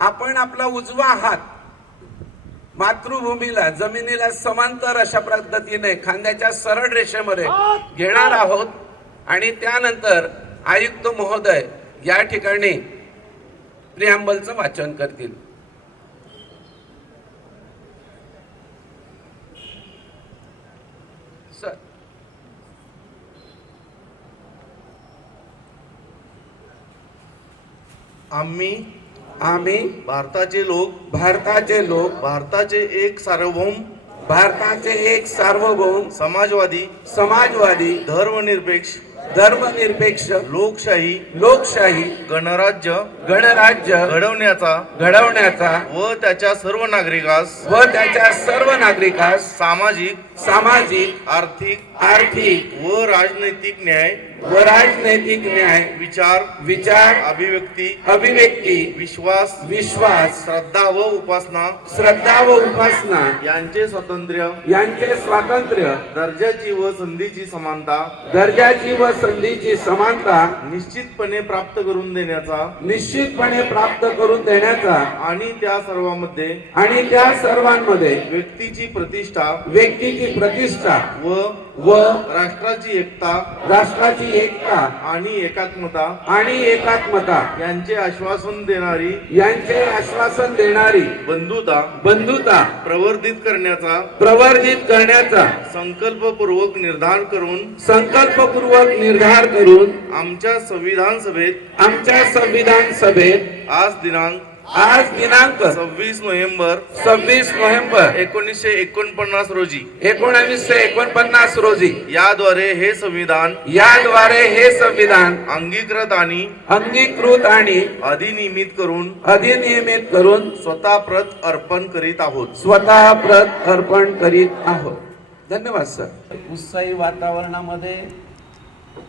आपण आपला उजवा हात मातृभूमीला जमिनीला समांतर अशा पद्धतीने खांद्याच्या सरळ रेषेमध्ये घेणार आहोत. आणि त्यानंतर आयुक्त महोदय या ठिकाणी प्रियांबलचं वाचन करतील. सर. आम्ही आम्ही भारताचे लोक भारताचे लोक भारताचे एक सार्वभौम भारताचे एक सार्वभौम समाजवादी समाजवादी धर्मनिरपेक्ष धर्मनिरपेक्ष लोकशाही लोकशाही गणराज्य गणराज्य घडवण्याचा घडवण्याचा व त्याच्या सर्व नागरिकास व त्याच्या सर्व नागरिकास सामाजिक सामाजिक आर्थिक आर्थिक व राजनैतिक न्याय व राजनैतिक न्याय विचार विचार अभिव्यक्ती अभिव्यक्ती विश्वास विश्वास श्रद्धा व उपासना श्रद्धा व उपासना यांचे स्वातंत्र्य यांचे स्वातंत्र्य दर्जाची व संधीची समानता दर्जाची व संधीची समानता निश्चितपणे प्राप्त करून देण्याचा निश्चितपणे प्राप्त करून देण्याचा आणि त्या सर्वांमध्ये आणि त्या सर्वांमध्ये व्यक्तीची प्रतिष्ठा व्यक्तीची प्रतिष्ठा व व राष्ट्राची एकता राष्ट्राची एकता आणि एकात्मता आणि एकात्मता यांचे आश्वासन देणारी यांचे आश्वासन देणारी बंधुता बंधुता प्रवर्धित करण्याचा प्रवर्धित करण्याचा संकल्पपूर्वक निर्धार करून संकल्पपूर्वक निर्धार करून आमच्या संविधान सभेत आमच्या संविधान सभेत आज दिनांक आज दिनांक सव्वीस नोव्हेंबर सव्वीस नोव्हेंबर एकोणीसशे एकोणपन्नास रोजी. एकोणावीसशे एकोणपन्नास रोजी. याद्वारे हे संविधान याद्वारे हे संविधान अंगीकृत आणि अंगीकृत आणि अधिनियमित करून अधिनियमित करून स्वतः प्रत अर्पण करीत आहोत. स्वतः प्रत अर्पण करीत आहोत. धन्यवाद सर उत्साही वातावरणामध्ये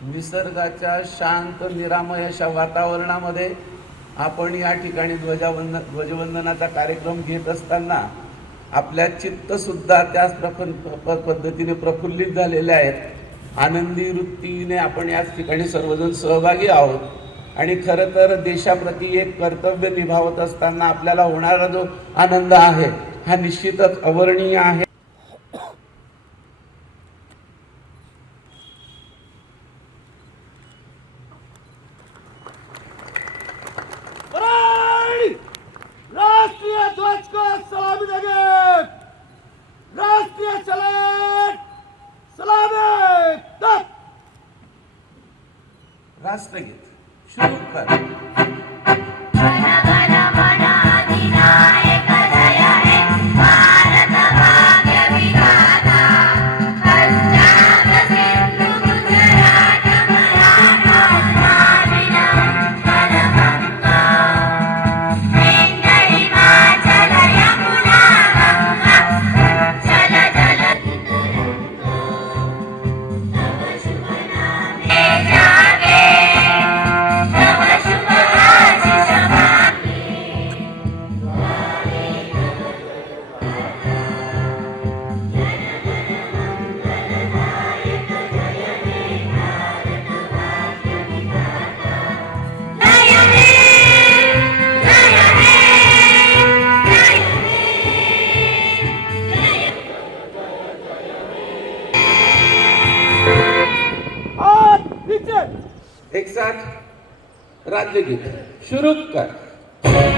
निसर्गाच्या शांत निरामय अशा वातावरणामध्ये आपण या ठिकाणी ध्वजावंदन ध्वजवंदनाचा कार्यक्रम घेत असताना आपल्या चित्तसुद्धा त्याच प्रफुल पद्धतीने प्रफुल्लित झालेले आहेत. आनंदी वृत्तीने आपण याच ठिकाणी सर्वजण सहभागी आहोत. आणि खरं तर देशाप्रती एक कर्तव्य निभावत असताना आपल्याला होणारा जो आनंद आहे हा निश्चितच अवर्णीय आहे. राष्ट्रगीत शुरू कर। एक राज्यगीत सुरू कर.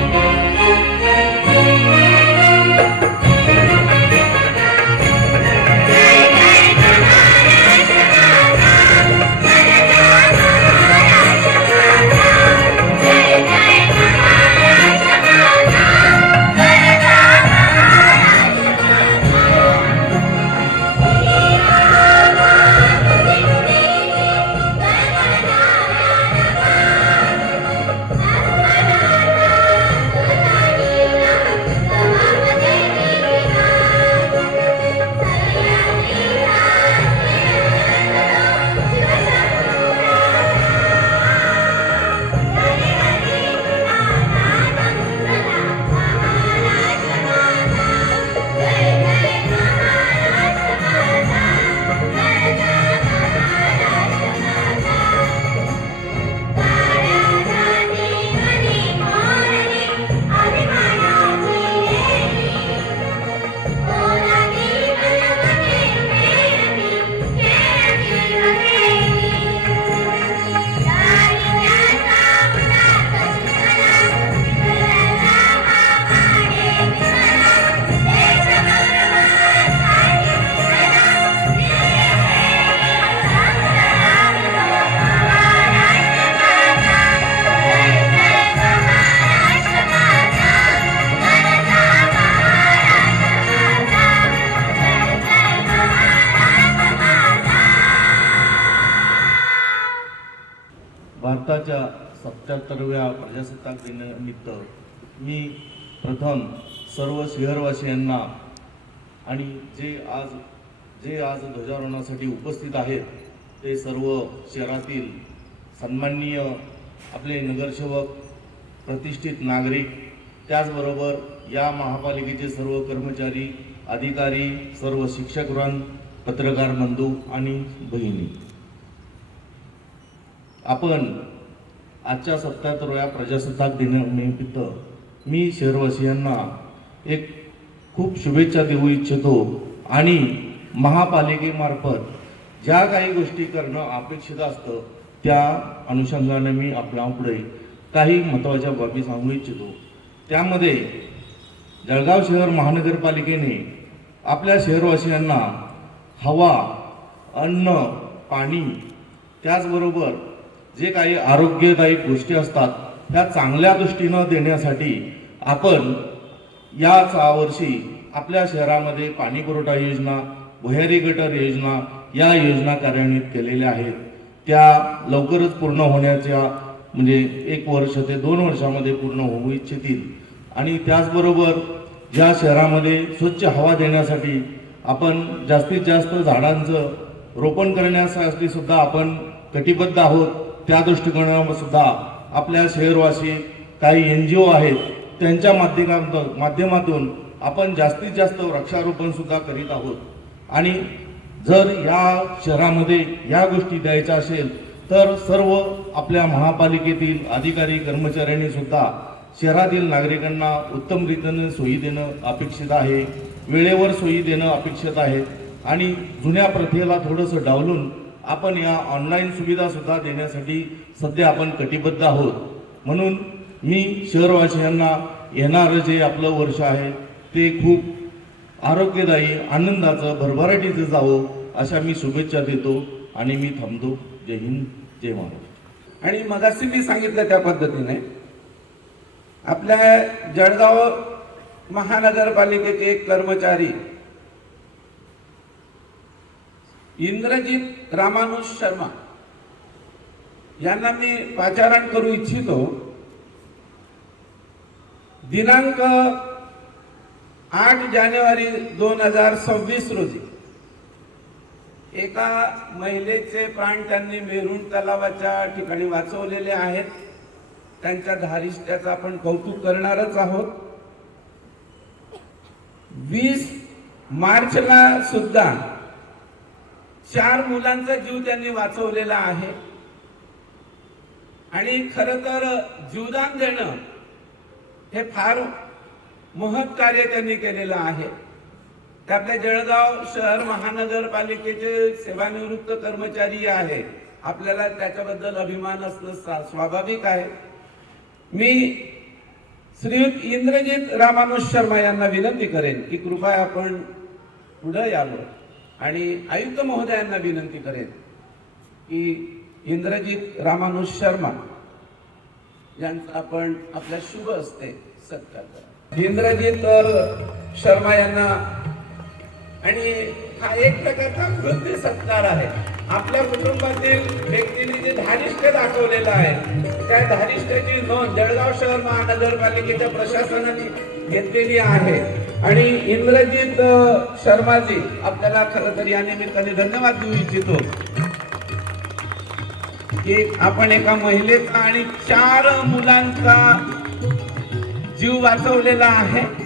भारताच्या सत्याहत्तरव्या प्रजासत्ताक दिनानिमित्त मी प्रथम सर्व शहरवासियांना आणि जे आज जे आज ध्वजारोहणासाठी उपस्थित आहेत ते सर्व शहरातील सन्माननीय आपले नगरसेवक प्रतिष्ठित नागरिक त्याचबरोबर या महापालिकेचे सर्व कर्मचारी अधिकारी सर्व शिक्षकवृंद पत्रकार बंधू आणि बहिणी. आपण आजच्या सत्याहत्तरव्या प्रजासत्ताक दिनानिमित्त मी शहरवासियांना एक खूप शुभेच्छा देऊ इच्छितो आणि महापालिकेमार्फत ज्या काही गोष्टी करणं अपेक्षित असतं त्या अनुषंगाने मी आपल्यापुढे काही महत्त्वाच्या बाबी सांगू इच्छितो. त्यामध्ये जळगाव शहर महानगरपालिकेने आपल्या शहरवासियांना हवा अन्न पाणी त्याचबरोबर जे काही आरोग्यदायी गोष्टी असतात त्या चांगल्या दृष्टीनं देण्यासाठी आपण याच वर्षी आपल्या शहरामध्ये पाणी पुरवठा योजना भुयारी गटर योजना या योजना कार्यान्वित केलेल्या आहेत. त्या लवकरच पूर्ण होण्याच्या म्हणजे एक वर्ष ते दोन वर्षामध्ये पूर्ण होऊ इच्छितील. आणि त्याचबरोबर ज्या शहरामध्ये स्वच्छ हवा देण्यासाठी आपण जास्तीत जास्त झाडांचं रोपण करण्यासाठी सुद्धा आपण कटिबद्ध आहोत त्या दृष्टिकोनावर सुद्धा आपल्या शहरवासी काही एन जी ओ आहेत त्यांच्या माध्यमातून माध्यमातून आपण जास्तीत जास्त वृक्षारोपण सुद्धा करीत आहोत. आणि जर या शहरामध्ये या गोष्टी द्यायच्या असेल तर सर्व आपल्या महापालिकेतील अधिकारी कर्मचाऱ्यांनी सुद्धा शहरातील नागरिकांना उत्तम रीतीने सोयी देणं अपेक्षित आहे वेळेवर सोयी देणं अपेक्षित आहे. आणि जुन्या प्रथेला थोडंसं डावलून आपण या ऑनलाईन सुविधासुद्धा देण्यासाठी सध्या आपण कटिबद्ध आहोत. म्हणून मी शहरवासियांना येणारं जे आपलं वर्ष आहे ते खूप आरोग्यदायी आनंदाचं भरभराटीचं जावं अशा मी शुभेच्छा देतो आणि मी थांबतो. जय हिंद जय महाराष्ट्र. आणि मगाशी मी सांगितलं त्या पद्धतीने आपल्या जळगाव महानगरपालिकेचे एक कर्मचारी इंद्रजित रामानुज शर्मा यांना मी पाचारण करू इच्छितो. दिनांक आठ जानेवारी दोन हजार सव्वीस रोजी एका महिलेचे प्राण त्यांनी मेरून तलावाच्या ठिकाणी वाचवलेले आहेत. त्यांच्या धारिष्ट्याचं आपण कौतुक करणारच आहोत. वीस मार्चला सुद्धा चार मुलांचा जीव त्यांनी वाचवलेला आहे. आणि खर तर जीवदान देणं हे फार महत् कार्य त्यांनी केलेलं आहे. ते आपल्या जळगाव शहर महानगरपालिकेचे सेवानिवृत्त कर्मचारी आहे. आपल्याला त्याच्याबद्दल अभिमान असणं सा- स्वाभाविक आहे. मी श्रीयुत इंद्रजित रामानुज शर्मा यांना विनंती करेन की कृपया आपण पुढे यावं. आणि आयुक्त महोदयांना विनंती करेन की इंद्रजित रामानुज शर्मा यांचा आपण आपल्या शुभ असते सत्कार करा. इंद्रजित शर्मा यांना आणि हा एक प्रकारचा वृद्ध सत्कार आहे. आपल्या कुटुंबातील व्यक्तीने जे धारिष्ठ दाखवलेलं आहे त्या धारिष्ट्याची नोंद जळगाव शहर महानगरपालिकेच्या प्रशासनाने घेतलेली आहे. आणि इंद्रजित शर्माजी आपल्याला खरं तर या निमित्ताने धन्यवाद देऊ इच्छितो. की आपण एका महिलेचा आणि चार मुलांचा जीव वाचवलेला आहे.